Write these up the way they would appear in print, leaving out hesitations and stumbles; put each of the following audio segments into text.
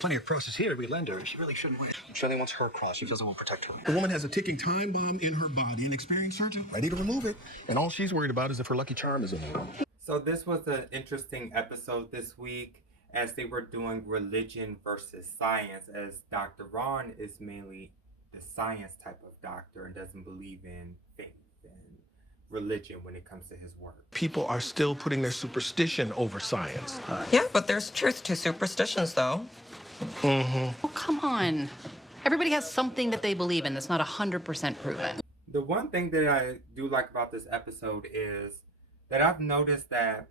Plenty of crosses here. We lend her. She really shouldn't win. I'm sure they wants her cross. She doesn't want to protect her. The woman has a ticking time bomb in her body, an experienced surgeon ready to remove it. And all she's worried about is if her lucky charm is in there. So this was an interesting episode this week as they were doing religion versus science, as Dr. Ron is mainly the science type of doctor and doesn't believe in faith and religion when it comes to his work. People are still putting their superstition over science. Yeah, but there's truth to superstitions, though. Mm-hmm. Oh, come on. Everybody has something that they believe in that's not 100% proven. The one thing that I do like about this episode is that I've noticed that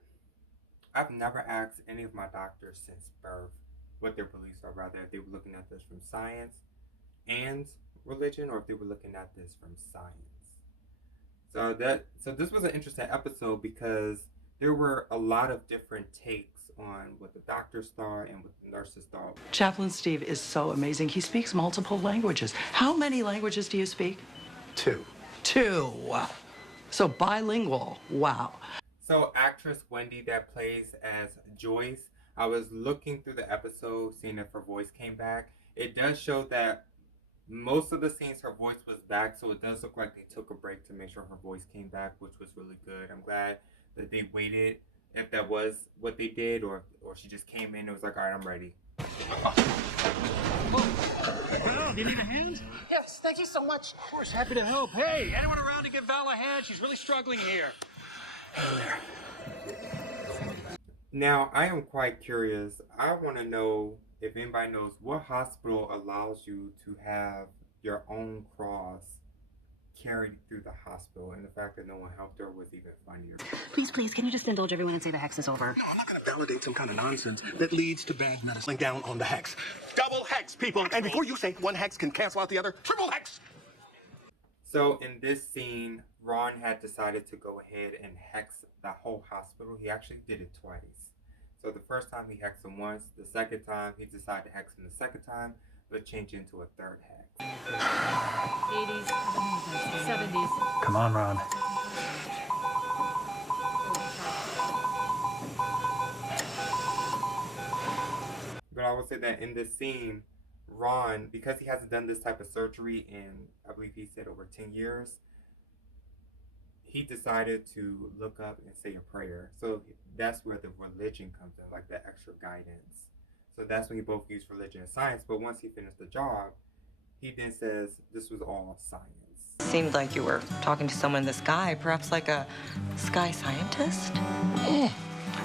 I've never asked any of my doctors since birth what their beliefs are, rather if they were looking at this from science and religion, or if they were looking at this from science. So this was an interesting episode because there were a lot of different takes on what the doctors thought and what the nurses thought. Chaplain Steve is so amazing. He speaks multiple languages. How many languages do you speak? 2. 2. So bilingual. Wow. So actress Wendy that plays as Joyce, I was looking through the episode, seeing if her voice came back. It does show that most of the scenes her voice was back, so it does look like they took a break to make sure her voice came back, which was really good. I'm glad that they waited, if that was what they did, or she just came in and was like, all right, I'm ready. Well, do you need a hand? Yes, thank you so much. Of course, happy to help. Hey, anyone around to give Val a hand? She's really struggling here. Now, I am quite curious. I want to know if anybody knows what hospital allows you to have your own cross carried through the hospital, and the fact that no one helped her was even funnier. Please, can you just indulge everyone and say the hex is over? No, I'm not going to validate some kind of nonsense that leads to bad medicine. Down on the hex. Double hex, people. And before you say one hex can cancel out the other, triple hex. So in this scene, Ron had decided to go ahead and hex the whole hospital. He actually did it twice. So the first time he hexed him once, the second time he decided to hex him the second time, but change into a third hex. 80s, 70s. Come on, Ron. But I will say that in this scene, Ron, because he hasn't done this type of surgery in, I believe he said over 10 years, he decided to look up and say a prayer. So that's where the religion comes in, like the extra guidance. So that's when he both used religion and science. But once he finished the job, he then says this was all science. Seemed like you were talking to someone in the sky, perhaps like a sky scientist.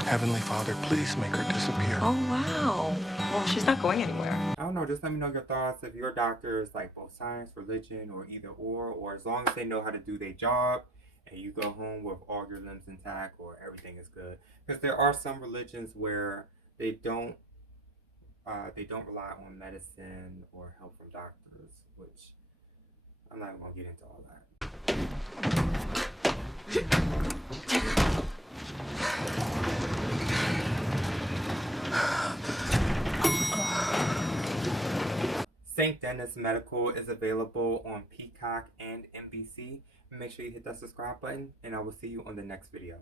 Heavenly Father, please make her disappear. Oh, wow. Well, she's not going anywhere. I don't know, just let me know your thoughts. If your doctor is like both science, religion, or either or as long as they know how to do their job and you go home with all your limbs intact or everything is good. Because there are some religions where they don't rely on medicine or help from doctors, which I'm not going to get into all that. St. Denis Medical is available on Peacock and NBC. Make sure you hit that subscribe button, and I will see you on the next video.